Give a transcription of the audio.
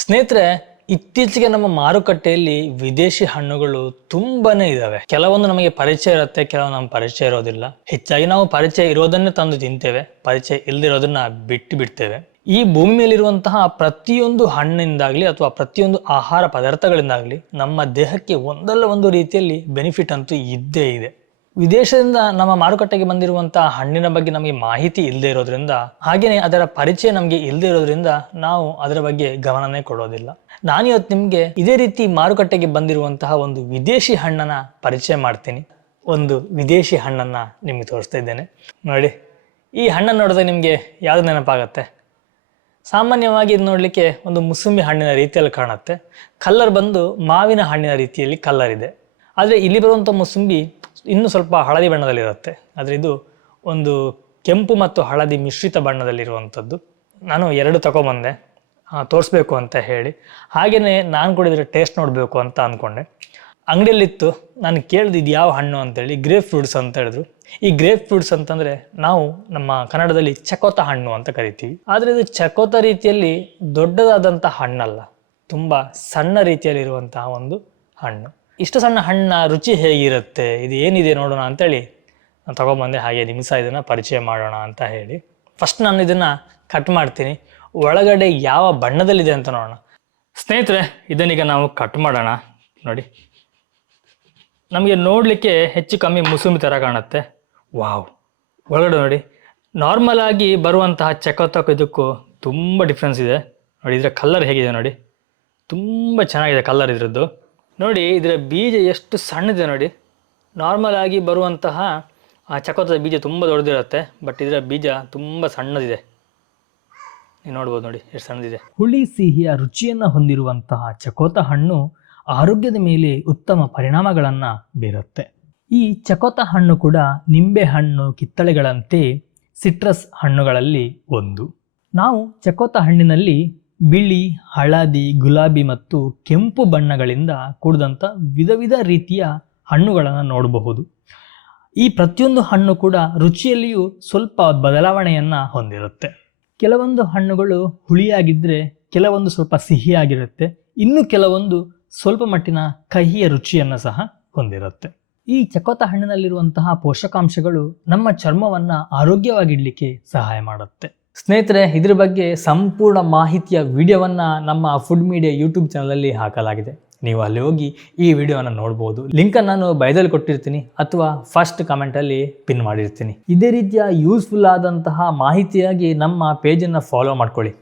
ಸ್ನೇಹಿತರೆ, ಇತ್ತೀಚೆಗೆ ನಮ್ಮ ಮಾರುಕಟ್ಟೆಯಲ್ಲಿ ವಿದೇಶಿ ಹಣ್ಣುಗಳು ತುಂಬಾನೇ ಇದಾವೆ. ಕೆಲವೊಂದು ನಮಗೆ ಪರಿಚಯ ಇರುತ್ತೆ, ಕೆಲವೊಂದು ನಮ್ಗೆ ಪರಿಚಯ ಇರೋದಿಲ್ಲ. ಹೆಚ್ಚಾಗಿ ನಾವು ಪರಿಚಯ ಇರೋದನ್ನೇ ತಂದು ತಿಂತೇವೆ, ಪರಿಚಯ ಇಲ್ದಿರೋದನ್ನ ಬಿಟ್ಟು ಬಿಡ್ತೇವೆ. ಈ ಭೂಮಿ ಮೇಲಿರುವಂತಹ ಪ್ರತಿಯೊಂದು ಹಣ್ಣಿಂದಾಗ್ಲಿ ಅಥವಾ ಪ್ರತಿಯೊಂದು ಆಹಾರ ಪದಾರ್ಥಗಳಿಂದಾಗ್ಲಿ ನಮ್ಮ ದೇಹಕ್ಕೆ ಒಂದಲ್ಲ ಒಂದು ರೀತಿಯಲ್ಲಿ ಬೆನಿಫಿಟ್ ಅಂತೂ ಇದ್ದೇ ಇದೆ. ವಿದೇಶದಿಂದ ನಮ್ಮ ಮಾರುಕಟ್ಟೆಗೆ ಬಂದಿರುವಂತಹ ಹಣ್ಣಿನ ಬಗ್ಗೆ ನಮಗೆ ಮಾಹಿತಿ ಇಲ್ಲದೆ ಇರೋದ್ರಿಂದ, ಹಾಗೆಯೇ ಅದರ ಪರಿಚಯ ನಮಗೆ ಇಲ್ಲದೆ ಇರೋದ್ರಿಂದ ನಾವು ಅದರ ಬಗ್ಗೆ ಗಮನನೇ ಕೊಡೋದಿಲ್ಲ. ನಾನಿವತ್ತು ನಿಮಗೆ ಇದೇ ರೀತಿ ಮಾರುಕಟ್ಟೆಗೆ ಬಂದಿರುವಂತಹ ಒಂದು ವಿದೇಶಿ ಹಣ್ಣನ್ನ ಪರಿಚಯ ಮಾಡ್ತೀನಿ. ಒಂದು ವಿದೇಶಿ ಹಣ್ಣನ್ನ ನಿಮಗೆ ತೋರಿಸ್ತಾ ಇದ್ದೇನೆ. ನೋಡಿ, ಈ ಹಣ್ಣನ್ನು ನೋಡಿದಾಗ ನಿಮಗೆ ಯಾವ್ದು ನೆನಪಾಗತ್ತೆ? ಸಾಮಾನ್ಯವಾಗಿ ಇದು ನೋಡಲಿಕ್ಕೆ ಒಂದು ಮುಸುಂಬಿ ಹಣ್ಣಿನ ರೀತಿಯಲ್ಲಿ ಕಾಣುತ್ತೆ. ಕಲ್ಲರ್ ಬಂದು ಮಾವಿನ ಹಣ್ಣಿನ ರೀತಿಯಲ್ಲಿ ಕಲ್ಲರ್ ಇದೆ. ಆದರೆ ಇಲ್ಲಿ ಬರುವಂಥ ಮುಸುಂಬಿ ಇನ್ನೂ ಸ್ವಲ್ಪ ಹಳದಿ ಬಣ್ಣದಲ್ಲಿರುತ್ತೆ. ಆದರೆ ಇದು ಒಂದು ಕೆಂಪು ಮತ್ತು ಹಳದಿ ಮಿಶ್ರಿತ ಬಣ್ಣದಲ್ಲಿರುವಂಥದ್ದು. ನಾನು 2 ತಗೊಂಬಂದೆ ತೋರಿಸ್ಬೇಕು ಅಂತ ಹೇಳಿ. ಹಾಗೆಯೇ ನಾನು ಕೂಡ ಇದರ ಟೇಸ್ಟ್ ನೋಡಬೇಕು ಅಂತ ಅಂದ್ಕೊಂಡೆ. ಅಂಗಡಿಯಲ್ಲಿತ್ತು, ನಾನು ಕೇಳಿದೆ ಇದು ಯಾವ ಹಣ್ಣು ಅಂತೇಳಿ. ಗ್ರೇಪ್ ಫ್ರೂಟ್ಸ್ ಅಂತ ಹೇಳಿದ್ರು. ಈ ಗ್ರೇಪ್ ಫ್ರೂಟ್ಸ್ ಅಂತಂದರೆ ನಾವು ನಮ್ಮ ಕನ್ನಡದಲ್ಲಿ ಚಕೋತ ಹಣ್ಣು ಅಂತ ಕರಿತೀವಿ. ಆದರೆ ಇದು ಚಕೋತ ರೀತಿಯಲ್ಲಿ ದೊಡ್ಡದಾದಂಥ ಹಣ್ಣಲ್ಲ, ತುಂಬ ಸಣ್ಣ ರೀತಿಯಲ್ಲಿರುವಂತಹ ಒಂದು ಹಣ್ಣು. ಇಷ್ಟು ಸಣ್ಣ ಹಣ್ಣ ರುಚಿ ಹೇಗಿರುತ್ತೆ, ಇದು ಏನಿದೆ ನೋಡೋಣ ಅಂತೇಳಿ ನಾನು ತಗೊಂಬಂದೆ. ಹಾಗೆ ನಿಮಿಷ ಇದನ್ನು ಪರಿಚಯ ಮಾಡೋಣ ಅಂತ ಹೇಳಿ. ಫಸ್ಟ್ ನಾನು ಇದನ್ನು ಕಟ್ ಮಾಡ್ತೀನಿ, ಒಳಗಡೆ ಯಾವ ಬಣ್ಣದಲ್ಲಿದೆ ಅಂತ ನೋಡೋಣ. ಸ್ನೇಹಿತರೆ, ಇದನ್ನೀಗ ನಾವು ಕಟ್ ಮಾಡೋಣ. ನೋಡಿ, ನಮಗೆ ನೋಡಲಿಕ್ಕೆ ಹೆಚ್ಚು ಕಮ್ಮಿ ಮುಸುಂಬಿ ಥರ ಕಾಣುತ್ತೆ. ವಾವ್, ಒಳಗಡೆ ನೋಡಿ, ನಾರ್ಮಲ್ ಆಗಿ ಬರುವಂತಹ ಚಕೋತಕ್ಕೂ ಇದಕ್ಕೂ ತುಂಬ ಡಿಫ್ರೆನ್ಸ್ ಇದೆ. ನೋಡಿ, ಇದರ ಕಲರ್ ಹೇಗಿದೆ ನೋಡಿ, ತುಂಬ ಚೆನ್ನಾಗಿದೆ ಕಲರ್ ಇದರದ್ದು. ನೋಡಿ, ಇದರ ಬೀಜ ಎಷ್ಟು ಸಣ್ಣದಿದೆ ನೋಡಿ. ನಾರ್ಮಲ್ ಆಗಿ ಬರುವಂತಹ ಚಕೋತದ ಬೀಜ ತುಂಬ ದೊಡ್ಡದಿರುತ್ತೆ, ಬಟ್ ಇದರ ಬೀಜ ತುಂಬ ಸಣ್ಣದಿದೆ. ನೀವು ನೋಡ್ಬೋದು, ನೋಡಿ ಎಷ್ಟು ಸಣ್ಣದಿದೆ. ಹುಳಿ ಸಿಹಿಯ ರುಚಿಯನ್ನು ಹೊಂದಿರುವಂತಹ ಚಕೋತ ಹಣ್ಣು ಆರೋಗ್ಯದ ಮೇಲೆ ಉತ್ತಮ ಪರಿಣಾಮಗಳನ್ನು ಬೀರುತ್ತೆ. ಈ ಚಕೋತ ಹಣ್ಣು ಕೂಡ ನಿಂಬೆ ಹಣ್ಣು, ಕಿತ್ತಳೆಗಳಂತೆ ಸಿಟ್ರಸ್ ಹಣ್ಣುಗಳಲ್ಲಿ ಒಂದು. ನಾವು ಚಕೋತ ಹಣ್ಣಿನಲ್ಲಿ ಬಿಳಿ, ಹಳದಿ, ಗುಲಾಬಿ ಮತ್ತು ಕೆಂಪು ಬಣ್ಣಗಳಿಂದ ಕೂಡಿದಂಥ ವಿಧ ವಿಧ ರೀತಿಯ ಹಣ್ಣುಗಳನ್ನು ನೋಡಬಹುದು. ಈ ಪ್ರತಿಯೊಂದು ಹಣ್ಣು ಕೂಡ ರುಚಿಯಲ್ಲಿಯೂ ಸ್ವಲ್ಪ ಬದಲಾವಣೆಯನ್ನು ಹೊಂದಿರುತ್ತೆ. ಕೆಲವೊಂದು ಹಣ್ಣುಗಳು ಹುಳಿಯಾಗಿದ್ದರೆ ಕೆಲವೊಂದು ಸ್ವಲ್ಪ ಸಿಹಿಯಾಗಿರುತ್ತೆ, ಇನ್ನು ಕೆಲವೊಂದು ಸ್ವಲ್ಪ ಮಟ್ಟಿನ ಕಹಿಯ ರುಚಿಯನ್ನು ಸಹ ಹೊಂದಿರುತ್ತೆ. ಈ ಚಕೋತ ಹಣ್ಣಿನಲ್ಲಿರುವಂತಹ ಪೋಷಕಾಂಶಗಳು ನಮ್ಮ ಚರ್ಮವನ್ನು ಆರೋಗ್ಯವಾಗಿಡಲಿಕ್ಕೆ ಸಹಾಯ ಮಾಡುತ್ತೆ. ಸ್ನೇಹಿತರೆ, ಇದ್ರ ಬಗ್ಗೆ ಸಂಪೂರ್ಣ ಮಾಹಿತಿಯ ವಿಡಿಯೋವನ್ನು ನಮ್ಮ ಫುಡ್ ಮೀಡಿಯಾ ಯೂಟ್ಯೂಬ್ ಚಾನಲಲ್ಲಿ ಹಾಕಲಾಗಿದೆ. ನೀವು ಅಲ್ಲಿ ಹೋಗಿ ಈ ವಿಡಿಯೋವನ್ನು ನೋಡ್ಬೋದು. ಲಿಂಕನ್ನು ನಾನು ಬೈದಲ್ಲಿ ಕೊಟ್ಟಿರ್ತೀನಿ ಅಥವಾ ಫಸ್ಟ್ ಕಮೆಂಟಲ್ಲಿ ಪಿನ್ ಮಾಡಿರ್ತೀನಿ. ಇದೇ ರೀತಿಯ ಯೂಸ್ಫುಲ್ ಆದಂತಹ ಮಾಹಿತಿಯಾಗಿ ನಮ್ಮ ಪೇಜನ್ನು ಫಾಲೋ ಮಾಡ್ಕೊಳ್ಳಿ.